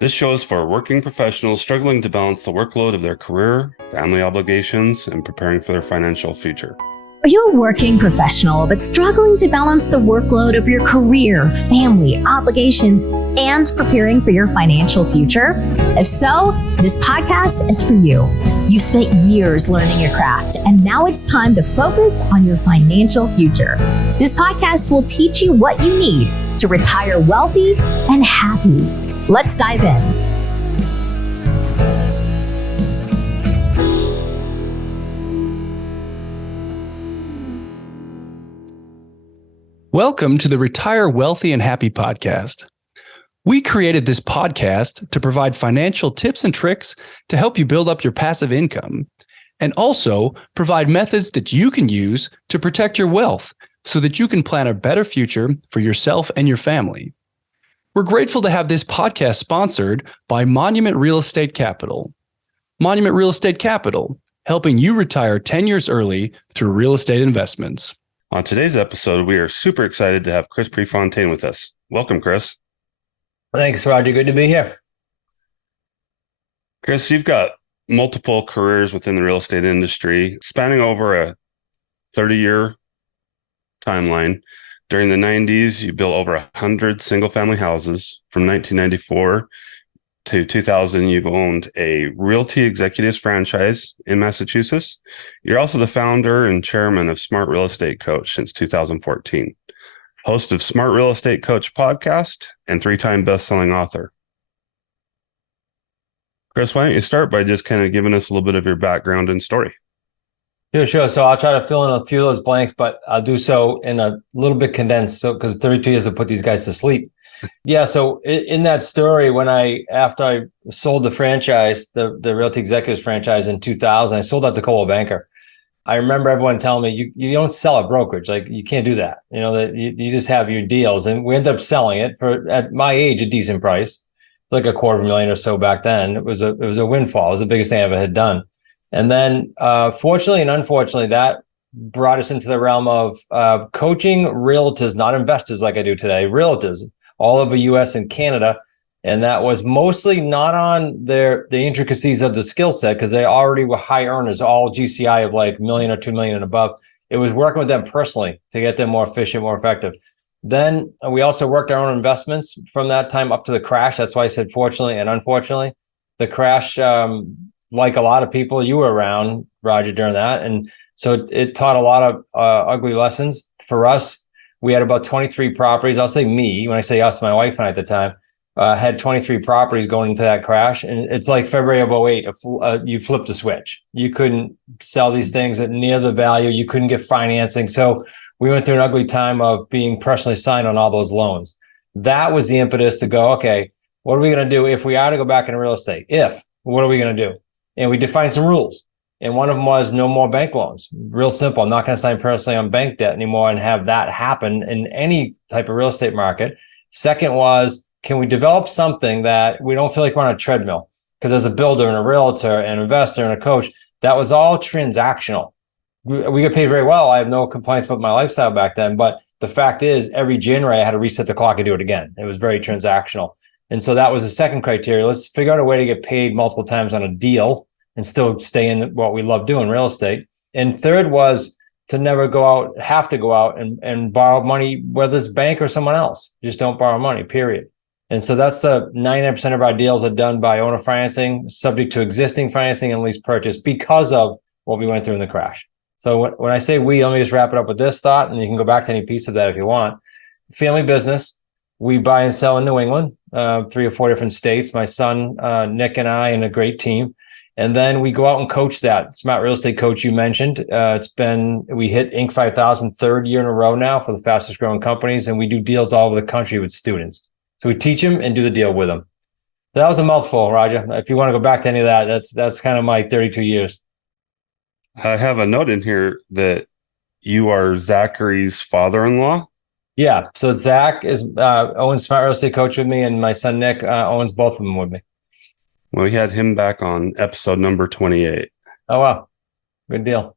This show is for working professionals struggling to balance the workload of their career, family obligations, and preparing for their financial future. Are you a working professional but struggling to balance the workload of your career, family, obligations, and preparing for your financial future? If so, this podcast is for you. You've spent years learning your craft, and now it's time to focus on your financial future. This podcast will teach you what you need to retire wealthy and happy. Let's dive in. Welcome to the Retire Wealthy and Happy podcast. We created this podcast to provide financial tips and tricks to help you build up your passive income and also provide methods that you can use to protect your wealth so that you can plan a better future for yourself and your family. We're grateful to have this podcast sponsored by Monument Real Estate Capital. Monument Real Estate Capital, helping you retire 10 years early through real estate investments. On today's episode, we are super excited to have Chris Prefontaine with us. Welcome, Chris. Thanks, Roger. Good to be here. Chris, you've got multiple careers within the real estate industry, spanning over a 30-year timeline. During the 90s, you built over 100 single-family houses. From 1994 to 2000, you've owned a Realty Executives franchise in Massachusetts. You're also the founder and chairman of Smart Real Estate Coach since 2014, host of Smart Real Estate Coach podcast, and three-time best-selling author. Chris, why don't you start by just kind of giving us a little bit of your background and story? Sure. So I'll try to fill in a few of those blanks, but I'll do so in a little bit condensed. So because 32 years will put these guys to sleep. Yeah. So in that story, after I sold the franchise, the Realty Executives franchise in 2000, I sold out to Coldwell Banker. I remember everyone telling me, you don't sell a brokerage. Like, you can't do that. You know, that you just have your deals. And we ended up selling it for, at my age, a decent price, like $250,000 or so back then. It was a windfall. It was the biggest thing I ever had done. And then fortunately and unfortunately, that brought us into the realm of coaching realtors, not investors like I do today, realtors all over US and Canada. And that was mostly not on the intricacies of the skill set, because they already were high earners, all GCI of like $1 million or $2 million and above. It was working with them personally to get them more efficient, more effective. Then we also worked our own investments from that time up to the crash. That's why I said fortunately and unfortunately. The crash, like a lot of people, you were around, Roger, during that. And so it taught a lot of ugly lessons for us. We had about 23 properties. I'll say me, when I say us, my wife and I at the time, had 23 properties going into that crash. And it's like February of 08, you flipped a switch. You couldn't sell these things at near the value. You couldn't get financing. So we went through an ugly time of being personally signed on all those loans. That was the impetus to go, okay, what are we going to do if we are to go back into real estate? What are we going to do? And we defined some rules. And one of them was no more bank loans. Real simple. I'm not going to sign personally on bank debt anymore and have that happen in any type of real estate market. Second was, can we develop something that we don't feel like we're on a treadmill? Because as a builder and a realtor and investor and a coach, that was all transactional. We get paid very well. I have no complaints about my lifestyle back then. But the fact is, every January I had to reset the clock and do it again. It was very transactional. And so that was the second criteria. Let's figure out a way to get paid multiple times on a deal and still stay in what we love doing, real estate. And third was to never have to go out and borrow money, whether it's bank or someone else. Just don't borrow money, period. And so that's the 99% of our deals are done by owner financing, subject to existing financing and lease purchase, because of what we went through in the crash. So when I say we, let me just wrap it up with this thought, and you can go back to any piece of that if you want. Family business. We buy and sell in New England, 3 or 4 different states. My son, Nick, and I, and a great team. And then we go out and coach that. Smart Real Estate Coach you mentioned. We hit Inc. 5000 third year in a row now for the fastest growing companies. And we do deals all over the country with students. So we teach them and do the deal with them. That was a mouthful, Roger. If you want to go back to any of that, that's kind of my 32 years. I have a note in here that you are Zachary's father-in-law. Yeah. So Zach owns Smart Real Estate Coach with me, and my son Nick owns both of them with me. Well, we had him back on episode number 28. Oh, wow. Good deal.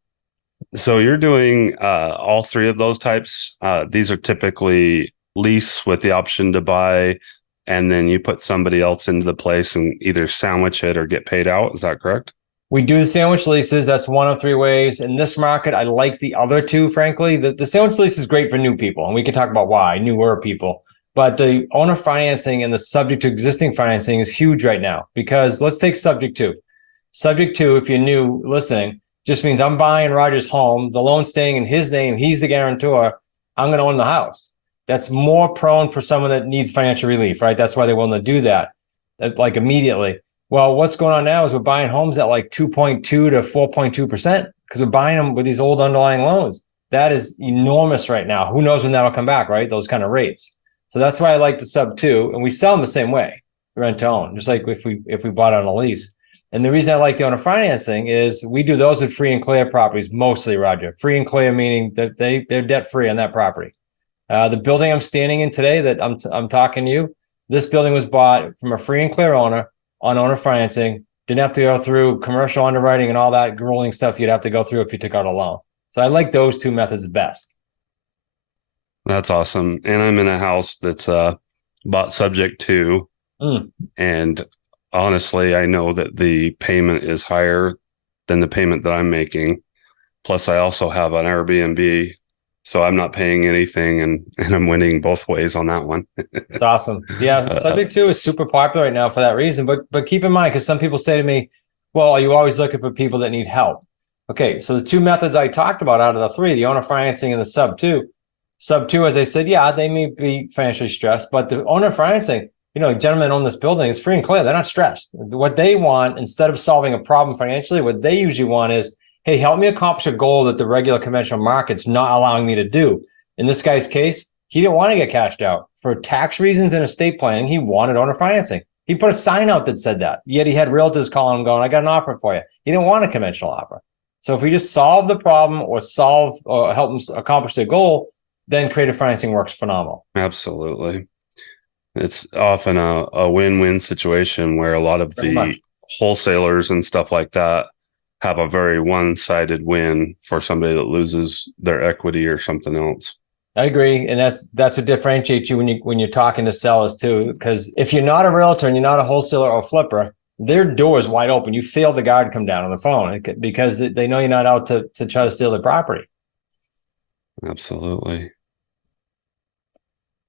So you're doing all three of those types. These are typically lease with the option to buy, and then you put somebody else into the place and either sandwich it or get paid out. Is that correct? We do the sandwich leases. That's one of three ways. In this market, I like the other two, frankly. The sandwich lease is great for new people, and we can talk about why, newer people. But the owner financing and the subject to existing financing is huge right now, because let's take subject to. Subject to, if you're new listening, just means I'm buying Roger's home. The loan's staying in his name. He's the guarantor. I'm going to own the house. That's more prone for someone that needs financial relief, right? That's why they're willing to do that, like immediately. Well, what's going on now is we're buying homes at like 2.2 to 4.2% because we're buying them with these old underlying loans. That is enormous right now. Who knows when that'll come back, right? Those kind of rates. So that's why I like the sub two, and we sell them the same way, rent to own, just like if we bought on a lease. And the reason I like the owner financing is we do those with free and clear properties, mostly, Roger. Free and clear meaning that they're debt free on that property. The building I'm standing in today that I'm talking to you, this building was bought from a free and clear owner on owner financing. Didn't have to go through commercial underwriting and all that grueling stuff you'd have to go through if you took out a loan. So I like those two methods best. That's awesome. And I'm in a house that's bought subject to, and honestly, I know that the payment is higher than the payment that I'm making. Plus, I also have an Airbnb, so I'm not paying anything, and I'm winning both ways on that one. It's awesome. Yeah, subject to is super popular right now for that reason. But keep in mind, because some people say to me, well, are you always looking for people that need help? Okay, so the two methods I talked about out of the three, the owner financing and the sub two, as I said, yeah, they may be financially stressed, but the owner financing, gentlemen own this building, it's free and clear. They're not stressed. What they want, instead of solving a problem financially, what they usually want is, hey, help me accomplish a goal that the regular conventional market's not allowing me to do. In this guy's case, he didn't want to get cashed out. For tax reasons and estate planning, he wanted owner financing. He put a sign out that said that, yet he had realtors calling him going, I got an offer for you. He didn't want a conventional offer. So if we just solve the problem or help him accomplish the goal, then creative financing works phenomenal. Absolutely. It's often a win-win situation where a lot of the wholesalers and stuff like that have a very one-sided win for somebody that loses their equity or something else. I agree. And that's what differentiates you when you're talking to sellers too. Because if you're not a realtor and you're not a wholesaler or flipper, their door is wide open. You feel the guard come down on the phone because they know you're not out to try to steal their property. Absolutely.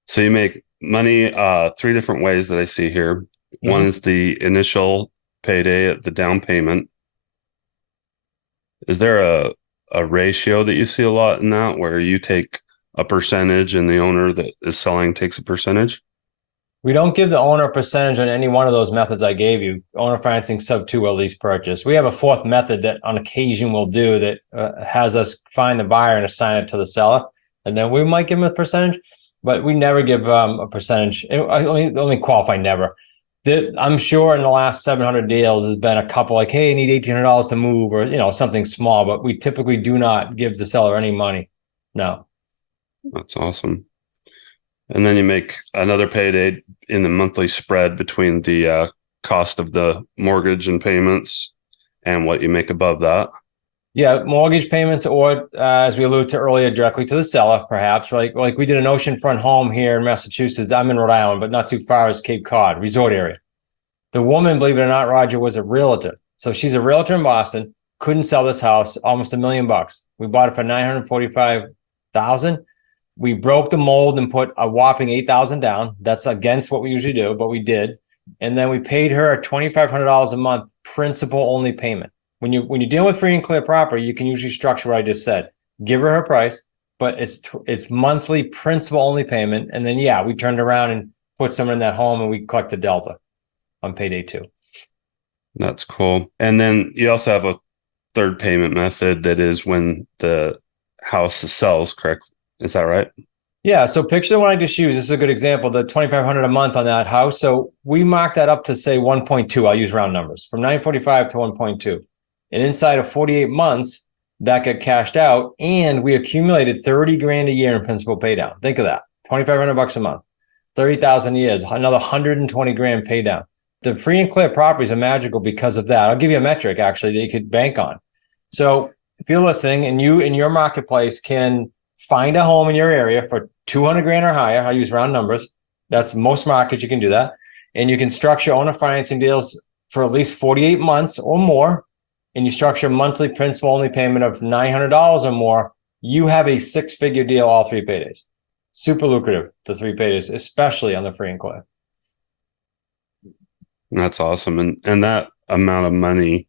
So you make money three different ways that I see here. Mm-hmm. One is the initial payday at the down payment. Is there a ratio that you see a lot in that where you take a percentage and the owner that is selling takes a percentage? We don't give the owner a percentage on any one of those methods I gave you, owner financing, sub two, or lease purchase. We have a fourth method that on occasion we'll do that has us find the buyer and assign it to the seller. And then we might give them a percentage, but we never give a percentage. Let me qualify never. I'm sure in the last 700 deals has been a couple like, hey, I need $1,800 to move or, something small, but we typically do not give the seller any money. No. That's awesome. And then you make another payday in the monthly spread between the cost of the mortgage and payments and what you make above that. Yeah, mortgage payments, or as we alluded to earlier, directly to the seller, perhaps. Like we did an oceanfront home here in Massachusetts. I'm in Rhode Island, but not too far as Cape Cod, resort area. The woman, believe it or not, Roger, was a realtor. So she's a realtor in Boston, couldn't sell this house, almost $1 million. We bought it for $945,000. We broke the mold and put a whopping $8,000 down. That's against what we usually do, but we did. And then we paid her $2,500 a month, principal only payment. When you're dealing with free and clear property, you can usually structure what I just said. Give her her price, but it's monthly principal only payment. And then, we turned around and put someone in that home and we collect the delta on payday 2. That's cool. And then you also have a third payment method that is when the house sells, correct? Is that right? Yeah. So picture the one I just used. This is a good example. The $2,500 a month on that house. So we marked that up to say 1.2. I'll use round numbers from 945 to 1.2. And inside of 48 months, that got cashed out, and we accumulated $30,000 a year in principal pay down. Think of that: $2,500 a month, 30,000 years, another $120,000 pay down. The free and clear properties are magical because of that. I'll give you a metric actually that you could bank on. So if you're listening and you in your marketplace can find a home in your area for $200,000 or higher, I'll use round numbers, That's most markets you can do that. And you can structure owner financing deals for at least 48 months or more. And you structure a monthly principal only payment of $900 or more. You have a 6-figure deal all 3 paydays. Super lucrative, the 3 paydays, especially on the free and clear. That's awesome. And that amount of money,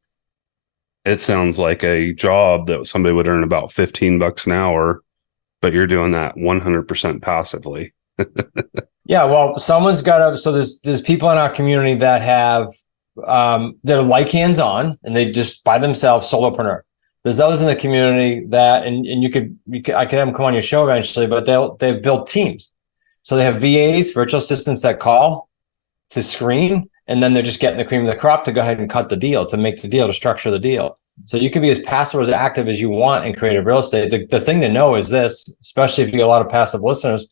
it sounds like a job that somebody would earn about $15 an hour, but you're doing that 100% passively. Yeah, well, someone's got to. So there's people in our community that have that are like hands-on, and they just by themselves solopreneur. There's others in the community that, and you could I could have them come on your show eventually, but they've built teams. So they have VAs, virtual assistants that call to screen, and then they're just getting the cream of the crop to go ahead and cut the deal, to make the deal, to structure the deal. So you can be as passive or as active as you want in creative real estate. The thing to know is this, especially if you get a lot of passive listeners,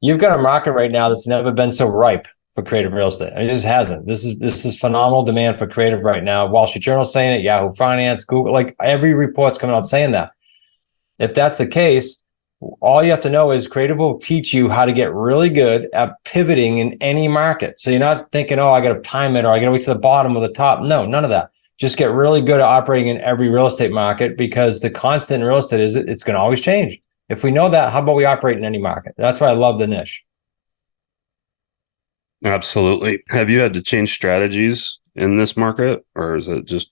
you've got a market right now that's never been so ripe for creative real estate. It just hasn't. This is phenomenal demand for creative right now. Wall Street Journal saying it, Yahoo Finance, Google, like every report's coming out saying that. If that's the case, all you have to know is creative will teach you how to get really good at pivoting in any market. So you're not thinking, oh, I got to time it or I got to wait to the bottom or the top. No, none of that. Just get really good at operating in every real estate market, because the constant in real estate is it's going to always change. If we know that, how about we operate in any market? That's why I love the niche. Absolutely. Have you had to change strategies in this market, or is it just?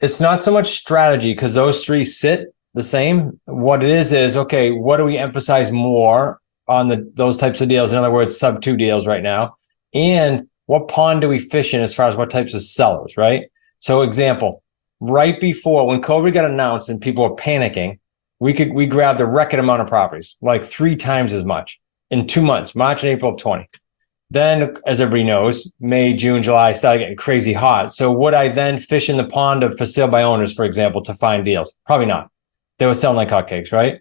It's not so much strategy, because those 3 sit the same. What it is, okay, what do we emphasize more on those types of deals? In other words, sub 2 deals right now. And what pond do we fish in as far as what types of sellers, right? So example, right before when COVID got announced and people were panicking, we grabbed a record amount of properties, like 3 times as much in 2 months, March and April of 20. Then, as everybody knows, May, June, July started getting crazy hot. So would I then fish in the pond of for sale by owners, for example, to find deals? Probably not. They were selling like hotcakes, right?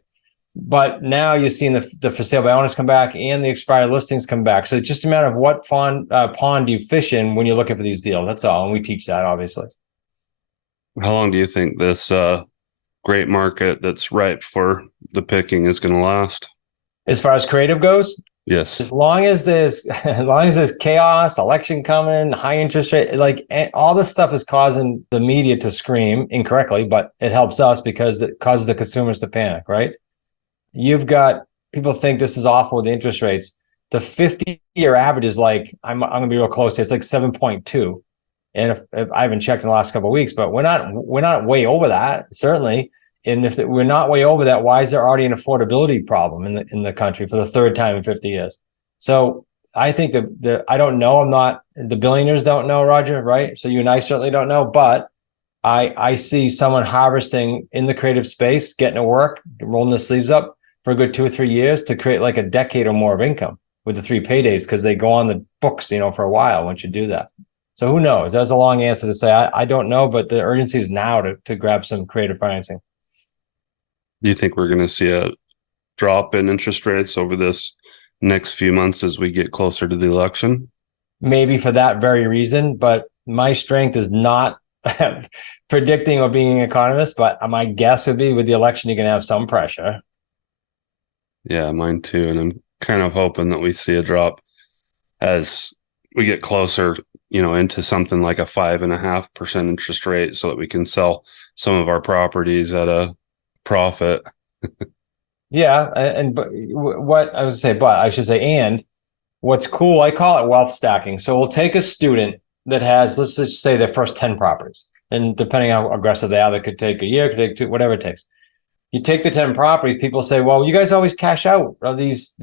But now you're seeing the for sale by owners come back and the expired listings come back. So it's just a matter of what pond do you fish in when you're looking for these deals. That's all. And we teach that, obviously. How long do you think this great market that's ripe for the picking is going to last? As far as creative goes? Yes. As long as there's chaos, election coming, high interest rate, like all this stuff is causing the media to scream incorrectly, but it helps us because it causes the consumers to panic, right? You've got people think this is awful with the interest rates. The 50-year average is like, I'm going to be real close here. It's like 7.2. And if I haven't checked in the last couple of weeks, but we're not way over that, certainly. And if we're not way over that, why is there already an affordability problem in the country for the 3rd time in 50 years? So I think I don't know. I'm not, the billionaires don't know, Roger, right? So you and I certainly don't know, but I see someone harvesting in the creative space, getting to work, rolling their sleeves up for a good 2 or 3 years to create like a decade or more of income with the 3 paydays, because they go on the books, for a while once you do that. So who knows? That's a long answer to say. I don't know, but the urgency is now to grab some creative financing. Do you think we're going to see a drop in interest rates over this next few months as we get closer to the election? Maybe for that very reason, but my strength is not predicting or being an economist, but my guess would be with the election, you're going to have some pressure. Yeah, mine too. And I'm kind of hoping that we see a drop as we get closer, into something like a 5.5% interest rate, so that we can sell some of our properties at a profit. Yeah. And what's cool, I call it wealth stacking. So we'll take a student that has, let's just say, their first 10 properties. And depending on how aggressive they are, that could take a year, could take 2, whatever it takes. You take the 10 properties, people say, well, you guys always cash out of these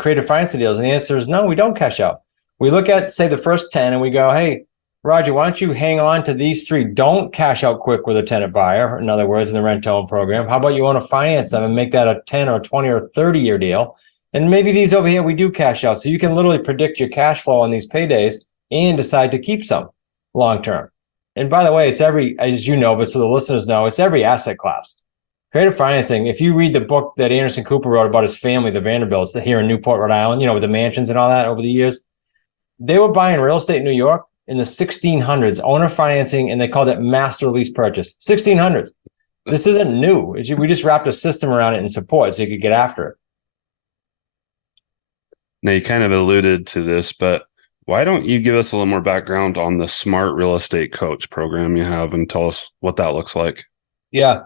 creative financing deals. And the answer is no, we don't cash out. We look at, say, the first 10 and we go, hey, Roger, why don't you hang on to these 3? Don't cash out quick with a tenant buyer. In other words, in the rent-to-own program. How about you want to finance them and make that a 10 or 20 or 30-year deal? And maybe these over here, we do cash out. So you can literally predict your cash flow on these paydays and decide to keep some long-term. And by the way, it's every, as you know, but so the listeners know, it's every asset class. Creative financing, if you read the book that Anderson Cooper wrote about his family, the Vanderbilts, here in Newport, Rhode Island, with the mansions and all that over the years, they were buying real estate in New York in the 1600s, owner financing, and they called it master lease purchase. 1600s. This isn't new. We just wrapped a system around it and support so you could get after it. Now, you kind of alluded to this, but why don't you give us a little more background on the Smart Real Estate Coach program you have and tell us what that looks like? Yeah.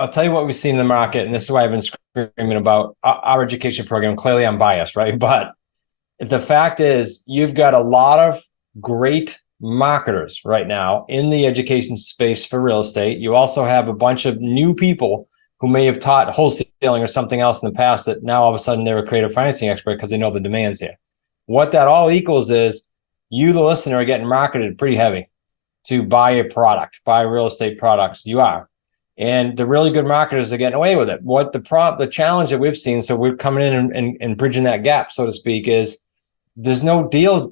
I'll tell you what we've seen in the market, and this is why I've been screaming about our education program. Clearly, I'm biased, right? But the fact is, you've got a lot of great marketers right now in the education space for real estate. You also have a bunch of new people who may have taught wholesaling or something else in the past that now all of a sudden they're a creative financing expert because they know the demand's here. What that all equals is you, the listener, are getting marketed pretty heavy to buy a product, buy real estate products. You are. And the really good marketers are getting away with it. What the challenge that we've seen, so we're coming in and bridging that gap, so to speak, is there's no deal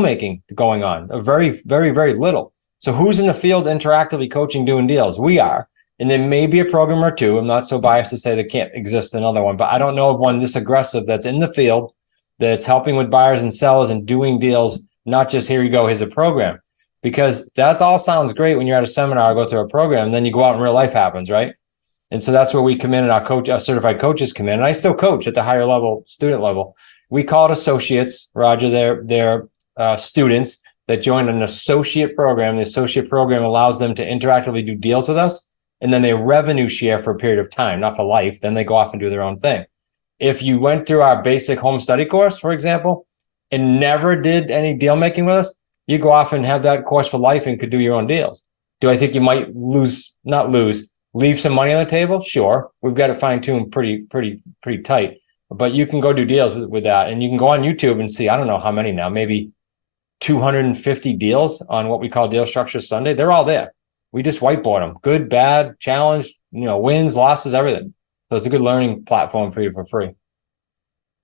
making going on. Very, very, very little. So who's in the field interactively coaching, doing deals? We are. And there may be a program or two. I'm not so biased to say there can't exist another one, but I don't know of one this aggressive that's in the field that's helping with buyers and sellers and doing deals, not just here you go, here's a program. Because that all sounds great when you're at a seminar or go through a program, and then you go out and real life happens, right? And so that's where we come in, and our certified coaches come in. And I still coach at the higher level, student level. We call it associates, Roger. They're students that join an associate program. The associate program allows them to interactively do deals with us, and then they revenue share for a period of time, not for life. Then they go off and do their own thing. If you went through our basic home study course, for example, and never did any deal making with us, you go off and have that course for life and could do your own deals. Do I think you might leave some money on the table? Sure. We've got it fine-tuned pretty tight, but you can go do deals with that. And you can go on YouTube and see, I don't know how many now, maybe 250 deals on what we call Deal Structure Sunday. They're all there. We just whiteboard them. Good, bad, challenge, wins, losses, everything. So it's a good learning platform for you for free.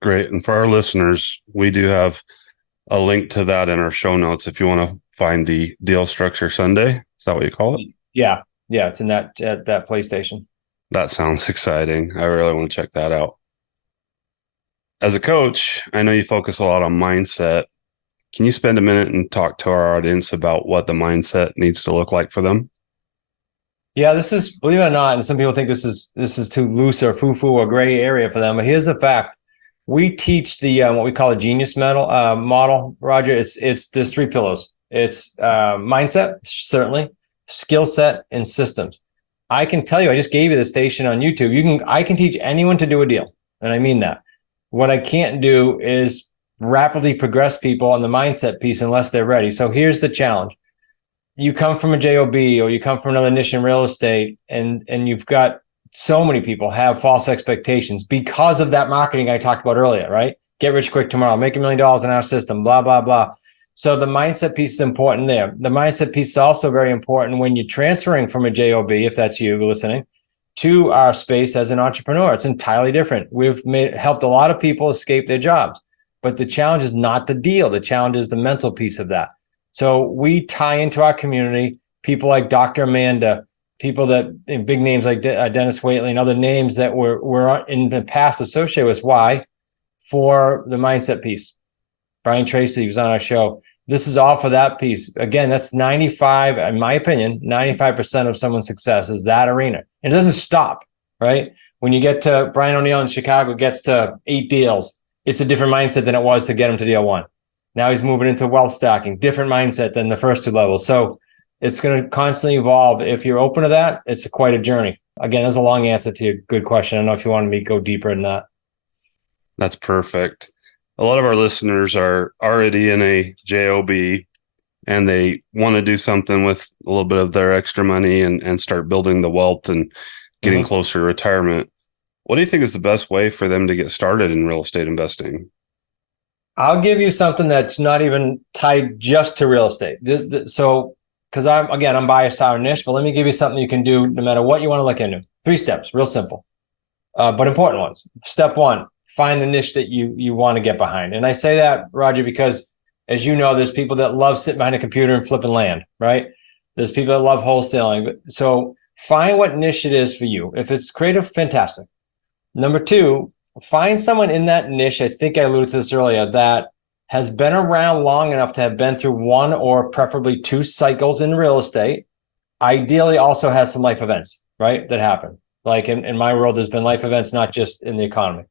Great. And for our listeners, we do have a link to that in our show notes if you want to find the Deal Structure Sunday. Is that what you call it? Yeah. It's in that PlayStation. That sounds exciting. I really want to check that out. As a coach, I know you focus a lot on mindset. Can you spend a minute and talk to our audience about what the mindset needs to look like for them? Yeah, this is, believe it or not, and some people think this is too loose or foo-foo or gray area for them, but here's the fact. We teach the what we call a genius model, Roger. It's there's three pillars. It's mindset, certainly, skill set, and systems. I can tell you, I just gave you the station on YouTube. I can teach anyone to do a deal, and I mean that. What I can't do is rapidly progress people on the mindset piece unless they're ready. So here's the challenge. You come from a JOB or you come from another niche in real estate, and you've got so many people have false expectations because of that marketing I talked about earlier, right? Get rich quick tomorrow, make $1 million in our system, blah, blah, blah. So the mindset piece is important there. The mindset piece is also very important when you're transferring from a JOB, if that's you listening, to our space as an entrepreneur. It's entirely different. We've helped a lot of people escape their jobs, but the challenge is not the deal. The challenge is the mental piece of that. So we tie into our community, people like Dr. Amanda, people that big names like Dennis Waitley and other names that were in the past associated with. Why? For the mindset piece. Brian Tracy was on our show. This is all for that piece. Again, that's 95, in my opinion, 95% of someone's success is that arena. It doesn't stop, right? When you get to Brian O'Neill in Chicago gets to 8 deals, it's a different mindset than it was to get him to deal 1. Now he's moving into wealth stacking, different mindset than the first 2 levels. So it's going to constantly evolve. If you're open to that, it's quite a journey. Again, there's a long answer to your good question. I don't know if you wanted me to go deeper in that. That's perfect. A lot of our listeners are already in a JOB and they want to do something with a little bit of their extra money and start building the wealth and getting closer to retirement. What do you think is the best way for them to get started in real estate investing? I'll give you something that's not even tied just to real estate. So, because I'm biased to our niche, but let me give you something you can do no matter what you want to look into. 3 steps, real simple, but important ones. Step 1, find the niche that you want to get behind. And I say that, Roger, because as you know, there's people that love sitting behind a computer and flipping land, right? There's people that love wholesaling. So find what niche it is for you. If it's creative, fantastic. Number 2, find someone in that niche, I think I alluded to this earlier, that has been around long enough to have been through 1 or preferably 2 cycles in real estate. Ideally also has some life events, right, that happen. Like in my world, there's been life events, not just in the economy.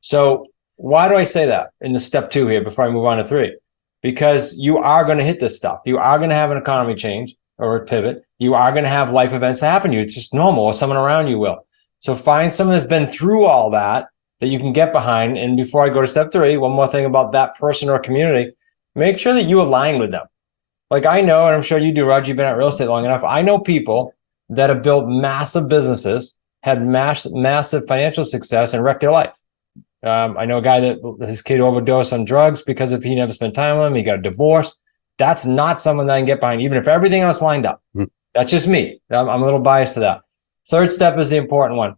So Why do I say that in the step 2 here before I move on to 3? Because you are going to hit this stuff. You are going to have an economy change or a pivot. You are going to have life events that happen to you. It's just normal, or someone around you will. So find someone that's been through all that you can get behind. And before I go to step 3, one more thing about that person or community, make sure that you align with them. Like I know, and I'm sure you do, Roger, you've been at real estate long enough. I know people that have built massive businesses, had massive financial success, and wrecked their life. I know a guy that his kid overdosed on drugs because of he never spent time with him. He got a divorce. That's not someone that I can get behind, even if everything else lined up. That's just me. I'm a little biased to that. Third step is the important one.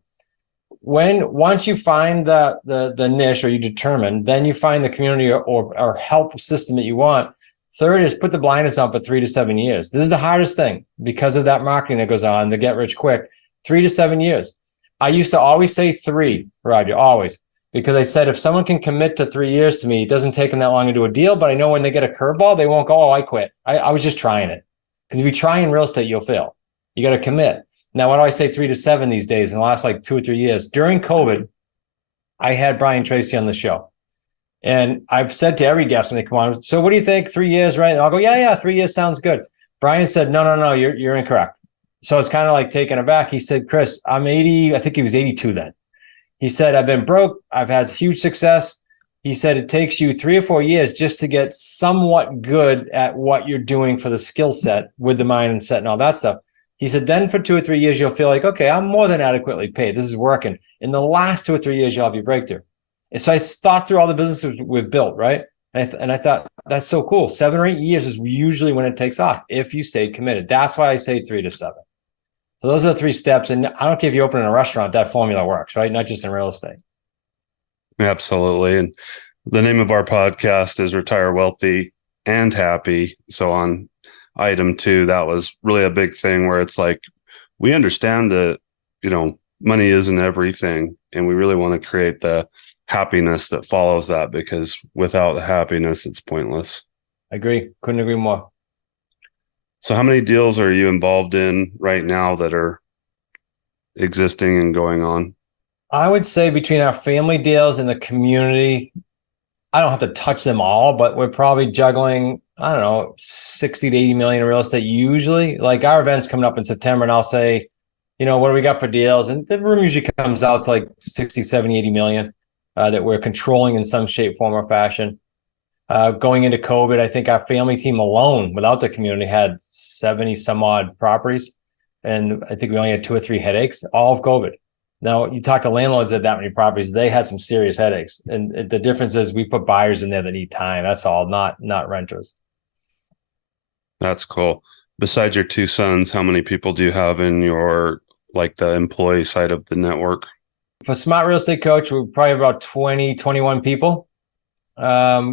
Once you find the niche, or you determine, then you find the community or help system that you want. Third is put the blinders on for 3 to 7 years. This is the hardest thing because of that marketing that goes on, the get rich quick. 3 to 7 years. I used to always say 3, Roger, always. Because I said, if someone can commit to 3 years to me, it doesn't take them that long to do a deal, but I know when they get a curveball, they won't go, oh, I quit. I was just trying it. Because if you try in real estate, you'll fail. You got to commit. Now, why do I say 3 to 7 these days in the last like 2 or 3 years? During COVID, I had Brian Tracy on the show. And I've said to every guest when they come on, so what do you think? 3 years, right? And I'll go, yeah, 3 years sounds good. Brian said, no, you're incorrect. So it's kind of like taken aback. He said, Chris, I'm 80. I think he was 82 then. He said, I've been broke. I've had huge success. He said, it takes you 3 or 4 years just to get somewhat good at what you're doing for the skill set with the mindset and all that stuff. He said, then for 2 or 3 years, you'll feel like, okay, I'm more than adequately paid. This is working. In the last 2 or 3 years, you'll have your breakthrough. And so I thought through all the businesses we've built, right? And I thought, that's so cool. 7 or 8 years is usually when it takes off if you stay committed. That's why I say 3 to 7. So those are the 3 steps. And I don't care if you open in a restaurant, that formula works, right? Not just in real estate. Absolutely. And the name of our podcast is Retire Wealthy and Happy. So on item 2, that was really a big thing where it's like, we understand that, money isn't everything. And we really want to create the happiness that follows that, because without the happiness, it's pointless. I agree. Couldn't agree more. So how many deals are you involved in right now that are existing and going on? I would say between our family deals and the community, I don't have to touch them all, but we're probably juggling, 60 to 80 million in real estate usually. Like our event's coming up in September, and I'll say, what do we got for deals? And the room usually comes out to like 60, 70, 80 million that we're controlling in some shape, form, or fashion. Going into COVID, I think our family team alone, without the community, had 70 some odd properties. And I think we only had 2 or 3 headaches, all of COVID. Now, you talk to landlords that many properties, they had some serious headaches. And the difference is we put buyers in there that need time. That's all, not renters. That's cool. Besides your 2 sons, how many people do you have in your, the employee side of the network? For Smart Real Estate Coach, we're probably about 20, 21 people.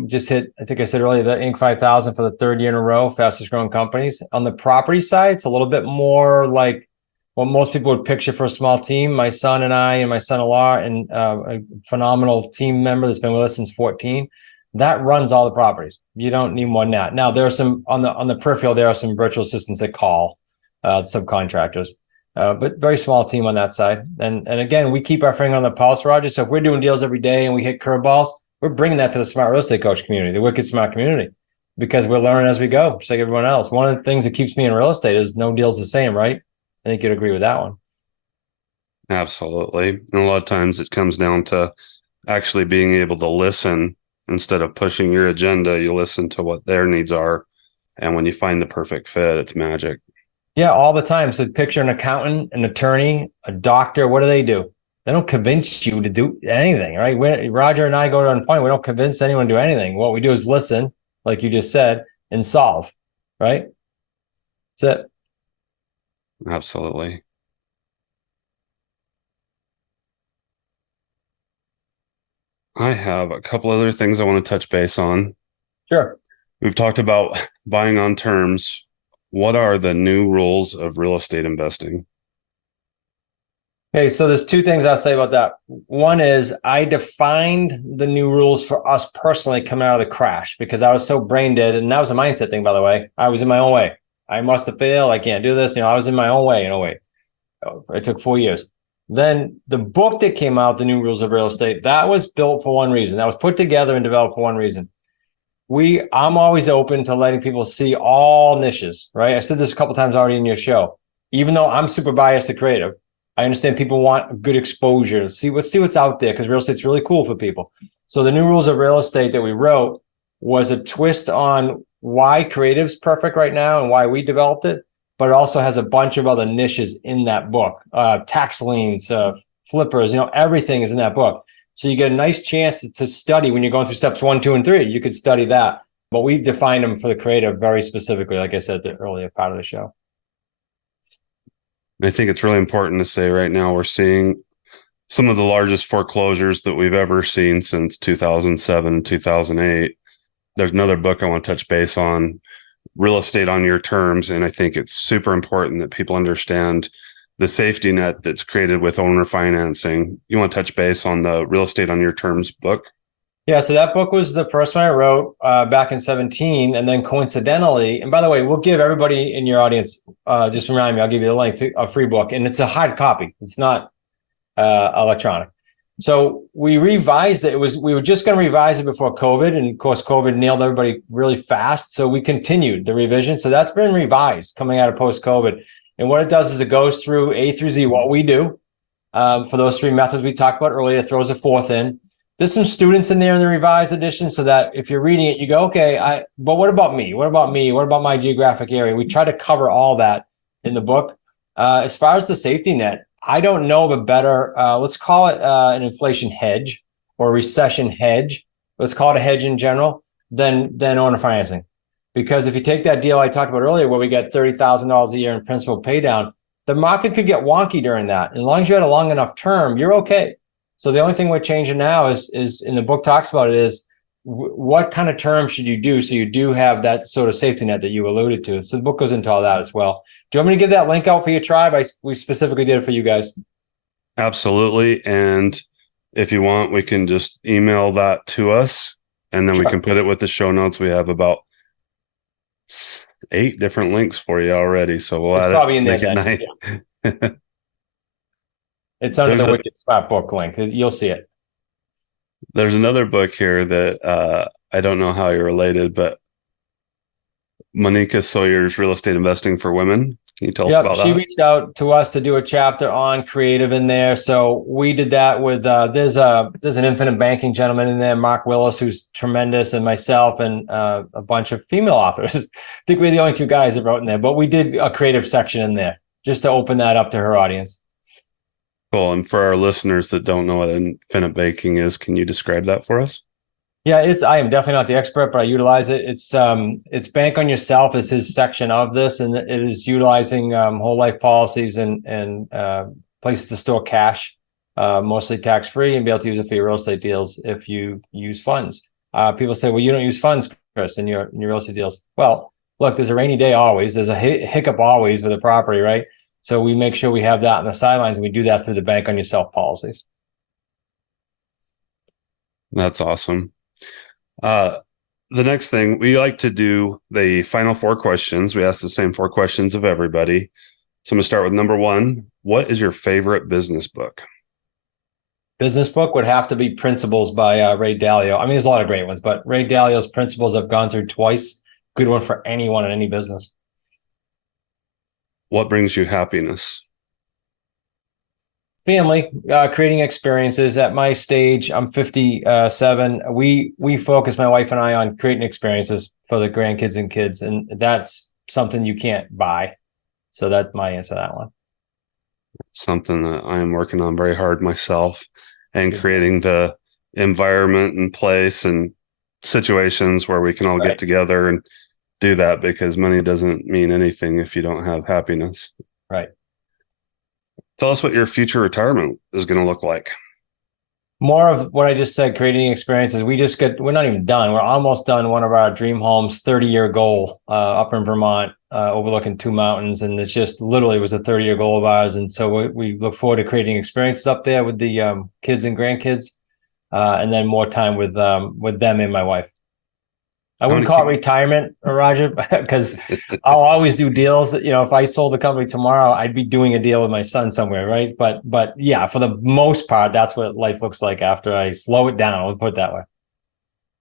Just hit, I think I said earlier, the Inc. 5000 for the 3rd year in a row, fastest growing companies. On the property side, it's a little bit more like what most people would picture for a small team. My son and I and my son-in-law and a phenomenal team member that's been with us since 14, that runs all the properties. You don't need more than that. Now, there are some on the peripheral, there are some virtual assistants that call subcontractors. But very small team on that side. And again, we keep our finger on the pulse, Roger. So if we're doing deals every day and we hit curveballs, we're bringing that to the Smart Real Estate Coach community, the Wicked Smart community, because we're learning as we go, just like everyone else. One of the things that keeps me in real estate is no deal's the same, right? I think you'd agree with that one. Absolutely. And a lot of times it comes down to actually being able to listen instead of pushing your agenda. You listen to what their needs are. And when you find the perfect fit, it's magic. Yeah, all the time. So picture an accountant, an attorney, a doctor. What do? They don't convince you to do anything, right? Roger and I go to a point, we don't convince anyone to do anything. What we do is listen, like you just said, and solve, right? That's it. Absolutely. I have a couple other things I want to touch base on. Sure. We've talked about buying on terms. What are the new rules of real estate investing? Okay, so there's 2 things I'll say about that. One is I defined the new rules for us personally coming out of the crash because I was so brain dead. And that was a mindset thing, by the way. I was in my own way. I must have failed. I can't do this. I was in my own way in a way. It took 4 years. Then the book that came out, The New Rules of Real Estate, that was built for one reason. That was put together and developed for one reason. I'm always open to letting people see all niches, right? I said this a couple times already in your show. Even though I'm super biased to creative, I understand people want good exposure. See what's out there, because real estate's really cool for people. So the New Rules of Real Estate that we wrote was a twist on why creative's perfect right now and why we developed it, but it also has a bunch of other niches in that book. Tax liens, flippers, everything is in that book. So you get a nice chance to study when you're going through steps 1, 2, and 3. You could study that, but we defined them for the creative very specifically, like I said, the earlier part of the show. I think it's really important to say right now we're seeing some of the largest foreclosures that we've ever seen since 2007, 2008. There's another book I want to touch base on, Real Estate on Your Terms. And I think it's super important that people understand the safety net that's created with owner financing. You want to touch base on the Real Estate on Your Terms book? Yeah, so that book was the first one I wrote back in 2017. And then coincidentally, and by the way, we'll give everybody in your audience, just remind me, I'll give you the link to a free book. And it's a hard copy. It's not electronic. So we revised it. We were just going to revise it before COVID. And of course, COVID nailed everybody really fast. So we continued the revision. So that's been revised coming out of post-COVID. And what it does is it goes through A through Z, what we do for those 3 methods we talked about earlier. It throws a 4th in. There's some students in there in the revised edition, so that if you're reading it, you go, okay, but what about me? What about me? What about my geographic area? We try to cover all that in the book. As far as the safety net, I don't know of a better, let's call it an inflation hedge or a recession hedge. Let's call it a hedge in general than owner financing. Because if you take that deal I talked about earlier, where we get $30,000 a year in principal pay down, the market could get wonky during that. And as long as you had a long enough term, you're okay. So the only thing we're changing now is in the book talks about it is what kind of term should you do so you do have that sort of safety net that you alluded to. So the book goes into all that as well. Do you want me to give that link out for your tribe? We specifically did it for you guys. Absolutely. And if you want, we can just email that to us, and then we can put it with the show notes. We have about 8 different links for you already. So we'll add probably it. in there. Yeah. It's under the Wicked Spot book link. You'll see it. There's another book here that I don't know how you're related, but Monica Sawyer's Real Estate Investing for Women. Can you tell us about that? She reached out to us to do a chapter on creative in there. So we did that with there's an infinite banking gentleman in there, Mark Willis, who's tremendous, and myself and a bunch of female authors. I think we're the only 2 guys that wrote in there, but we did a creative section in there just to open that up to her audience. Cool. And for our listeners that don't know what infinite banking is, can you describe that for us? Yeah, I am definitely not the expert, but I utilize it. It's Bank on Yourself is his section of this, and it is utilizing whole life policies and places to store cash, mostly tax free, and be able to use it for your real estate deals if you use funds. People say, well, you don't use funds, Chris, in your real estate deals. Well, look, there's a rainy day always. There's a hiccup always with a property, right? So we make sure we have that on the sidelines, and we do that through the Bank on Yourself policies. That's awesome. The next thing, we like to do the final 4 questions. We ask the same 4 questions of everybody. So I'm going to start with number 1. What is your favorite business book? Business book would have to be Principles by Ray Dalio. I mean, there's a lot of great ones, but Ray Dalio's Principles I've gone through twice. Good one for anyone in any business. What brings you happiness? Family, creating experiences. At my stage, I'm 57. We focus, my wife and I, on creating experiences for the grandkids and kids, and that's something you can't buy. So that's my answer to that one. It's something that I am working on very hard myself, and creating the environment and place and situations where we can all get together and do that, because money doesn't mean anything if you don't have happiness. Right. Tell us what your future retirement is going to look like. More of what I just said, creating experiences. We're not even done. We're almost done one of our dream homes, 30-year goal up in Vermont, overlooking 2 mountains. And it's just literally was a 30-year goal of ours. And so we look forward to creating experiences up there with the kids and grandkids, and then more time with them and my wife. I wouldn't call it retirement, Roger, because I'll always do deals. If I sold the company tomorrow, I'd be doing a deal with my son somewhere, right? But yeah, for the most part, that's what life looks like after I slow it down. I'll put it that way.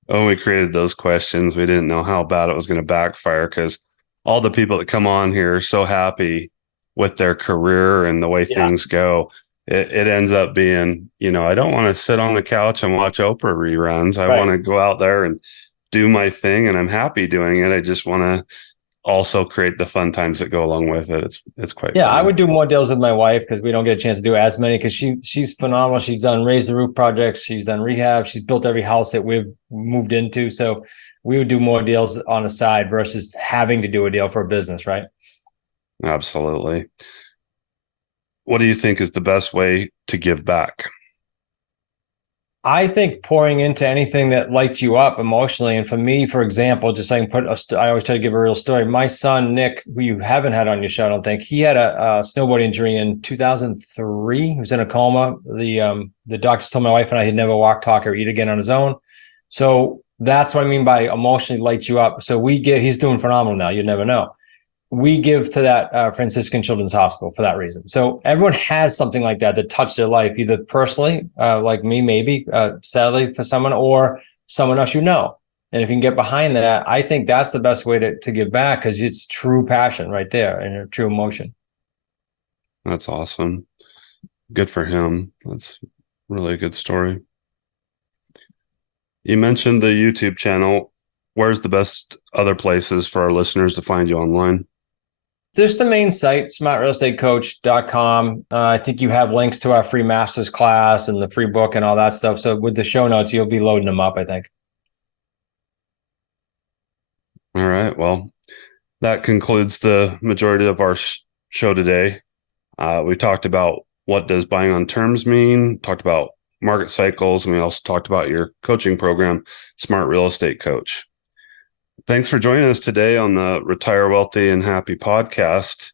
When we created those questions, we didn't know how bad it was going to backfire because all the people that come on here are so happy with their career and the way things go. It ends up being, I don't want to sit on the couch and watch Oprah reruns. I want to go out there and do my thing, and I'm happy doing it. I just want to also create the fun times that go along with it. It's quite fun. I would do more deals with my wife because we don't get a chance to do as many because she's phenomenal. She's done raise the roof projects. She's done rehab. She's built every house that we've moved into. So we would do more deals on the side versus having to do a deal for a business, right? Absolutely. What do you think is the best way to give back? I think pouring into anything that lights you up emotionally. And for me, for example, just so I can I always try to give a real story. My son, Nick, who you haven't had on your show, I don't think, he had a snowboard injury in 2003. He was in a coma. The doctors told my wife and I he'd never walk, talk, or eat again on his own. So that's what I mean by emotionally lights you up. So he's doing phenomenal now. You never know. We give to that Franciscan Children's Hospital for that reason. So everyone has something like that touched their life, either personally, like me, maybe, sadly for someone, or someone else. And if you can get behind that, I think that's the best way to give back because it's true passion right there and a true emotion. That's awesome. Good for him. That's really a good story. You mentioned the YouTube channel. Where's the best other places for our listeners to find you online? There's the main site, smartrealestatecoach.com. I think you have links to our free master's class and the free book and all that stuff. So with the show notes, you'll be loading them up, I think. All right. Well, that concludes the majority of our show today. We talked about what does buying on terms mean, talked about market cycles, and we also talked about your coaching program, Smart Real Estate Coach. Thanks for joining us today on the Retire Wealthy and Happy podcast.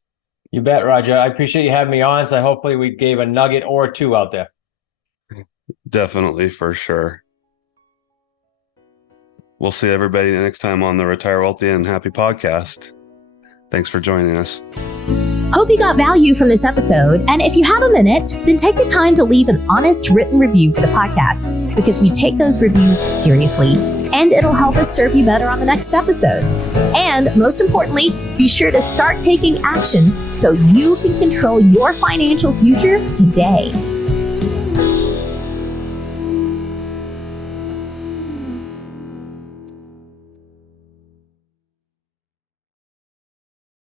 You bet, Roger. I appreciate you having me on. So hopefully we gave a nugget or two out there. Definitely, for sure. We'll see everybody next time on the Retire Wealthy and Happy podcast. Thanks for joining us. Hope you got value from this episode. And if you have a minute, then take the time to leave an honest written review for the podcast because we take those reviews seriously and it'll help us serve you better on the next episodes. And most importantly, be sure to start taking action so you can control your financial future today.